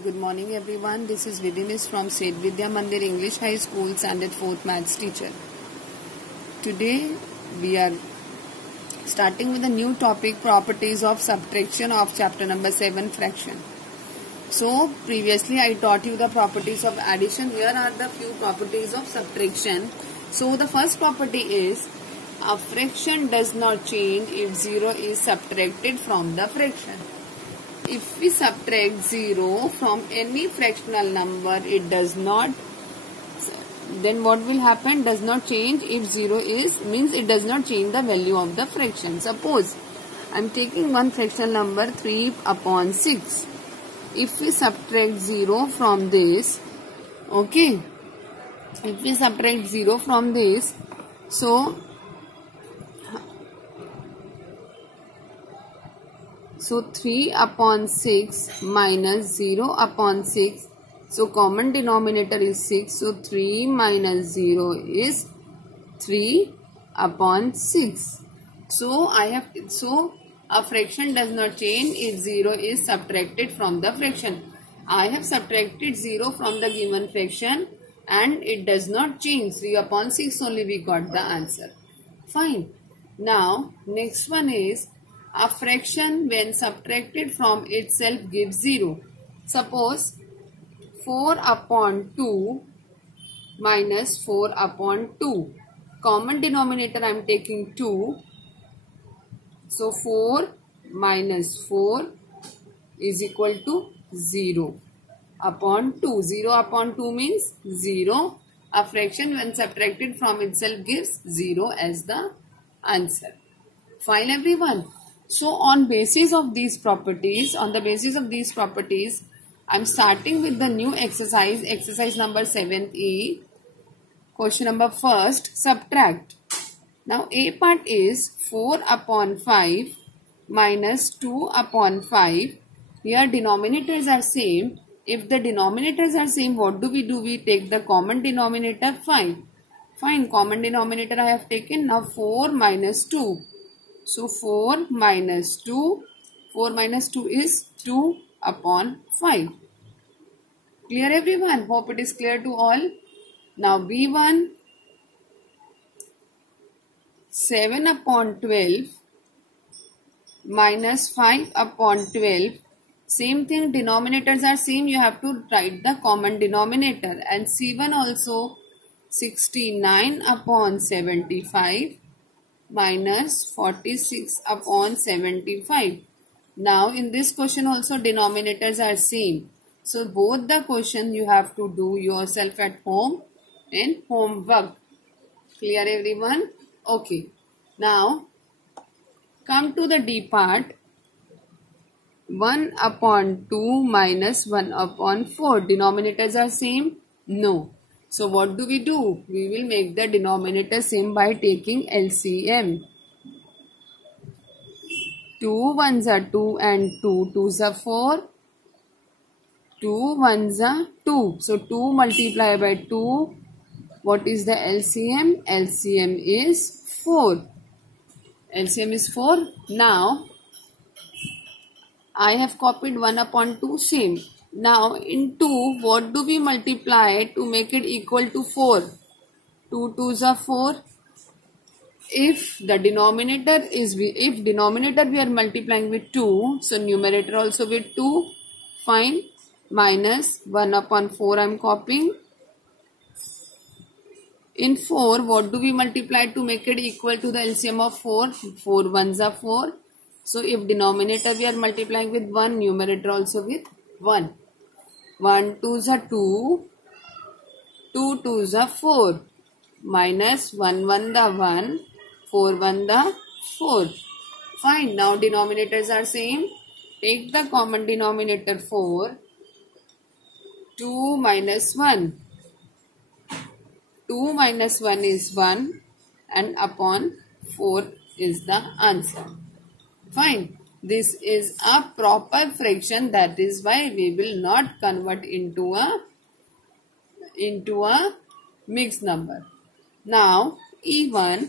Good morning everyone. This is Vidya from Seth Vidya Mandir English High School Standard 4th Maths teacher. Today we are starting with a new topic, properties of subtraction of chapter number 7, fraction. So previously I taught you the properties of addition. Here are the few properties of subtraction. So the first property is a fraction does not change if 0 is subtracted from the fraction. If we subtract 0 from any fractional number, it does not, then what will happen? Does not change if 0 is, means it does not change the value of the fraction. Suppose I am taking one fractional number 3/6. If we subtract 0 from this, okay, if we subtract 0 from this, so 3/6 minus 0/6. So common denominator is 6. So 3 minus 0 is 3/6. So a fraction does not change if 0 is subtracted from the fraction. I have subtracted 0 from the given fraction and it does not change. 3/6 only we got the answer. Fine. Now next one is a fraction when subtracted from itself gives 0. Suppose 4/2 minus 4/2. Common denominator I am taking 2. So 4 minus 4 is equal to 0/2. 0/2 means 0. A fraction when subtracted from itself gives 0 as the answer. Fine everyone. So on the basis of these properties, I'm starting with the new exercise number 7E. Question number first, subtract. Now A part is 4/5 minus 2/5. Here denominators are same. If the denominators are same, what do? We take the common denominator 5. Fine, common denominator I have taken. Now 4 minus 2. So 4 minus 2 is 2/5. Clear everyone? Hope it is clear to all. Now B1, 7/12 minus 5/12. Same thing, denominators are same. You have to write the common denominator. And C1 also 69/75. Minus 46/75. Now in this question also denominators are same. So both the question you have to do yourself at home in homework. Clear everyone? Okay. Now come to the D part. 1/2 minus 1/4. Denominators are same? No. So what do? We will make the denominator same by taking LCM. 2 1s are 2 and 2 2s are 4. 2 1s are 2. So 2 multiplied by 2. What is the LCM? LCM is 4. LCM is 4. Now I have copied 1/2 same. Now in 2, what do we multiply to make it equal to 4? 2 2s are 4. If denominator we are multiplying with 2, so numerator also with 2. Fine. Minus 1/4 I am copying. In 4, what do we multiply to make it equal to the LCM of 4? 4 1s are 4. So if denominator we are multiplying with 1, numerator also with 1. 1 2s are 2, 2 2s are 4, minus 1 1 the 1, 4 1 the 4. Fine. Now denominators are same. Take the common denominator 4. 2 minus 1. 2 minus 1 is 1 and upon 4 is the answer. Fine. This is a proper fraction. That is why we will not convert into a mixed number. Now E1,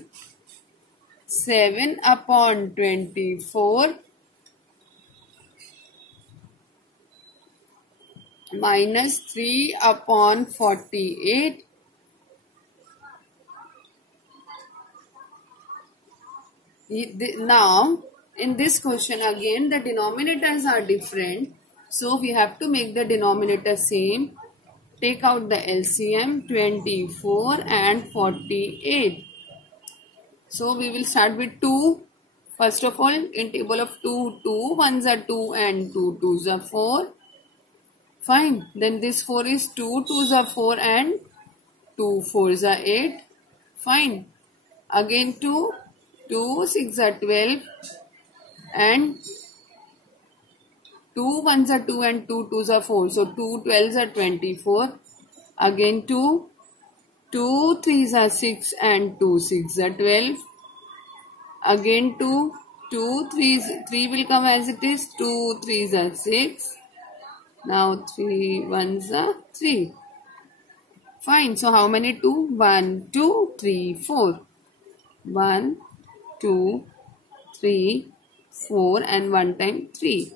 7/24 minus 3 upon 48. Now, in this question again, the denominators are different. So, we have to make the denominator same. Take out the LCM, 24 and 48. So, we will start with 2. First of all, in table of 2, 2 ones are 2 and 2 twos are 4. Fine. Then this 4 is 2 twos are 4 and 2 fours are 8. Fine. Again 2, 2 6 are 12 and 2 ones are 2 and 2 twos are 4. So 2 12s are 24. Again 2, 2 3s are 6 and 2 6s are 12. Again 2, 2 3 will come as it is, 2 3s are 6. Now 3 1s are 3. Fine. So how many 2? 1, 2, 3, 4. 1, 2, 3, 4 and 1 time 3.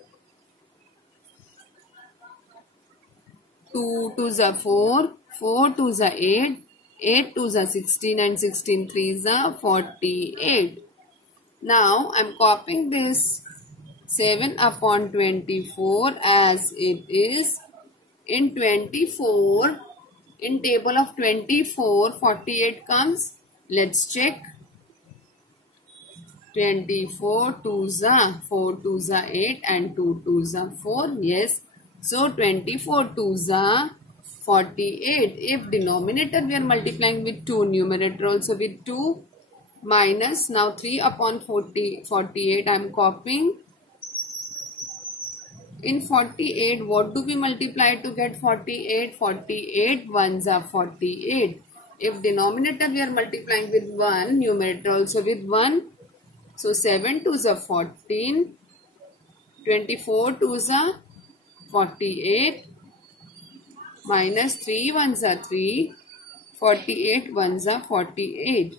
2 2s are 4, 4 2s are 8, 8 2s are 16 and 16 3s are 48. Now I am copying this 7 upon 24 as it is. In 24, in table of 24, 48 comes. Let's check. 24 2s are 4 2s are 8 and 2 2s are 4. Yes. So 24 2s are 48. If denominator we are multiplying with 2, numerator also with 2, minus now 3 upon 48 I am copying. In 48, what do we multiply to get 48? 48 ones are 48. If denominator we are multiplying with 1, numerator also with 1. So 7 2s are 14. 24 2s are 48. Minus 3 ones are 3. 48 ones are 48.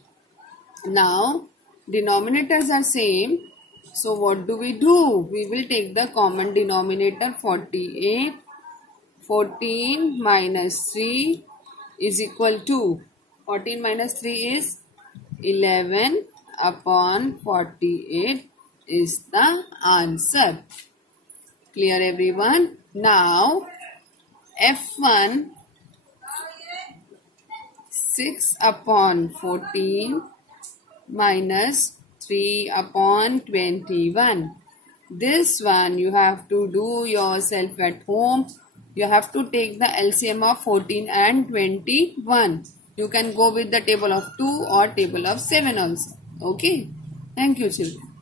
Now, denominators are same. So, what do? We will take the common denominator 48. 14 minus 3 is equal to, 14 minus 3 is 11 upon 48 is the answer. Clear everyone? Now, F1 6 upon 14 minus 3 upon 21. This one you have to do yourself at home. You have to take the LCM of 14 and 21. You can go with the table of 2 or table of 7 also. Okay. Thank you children.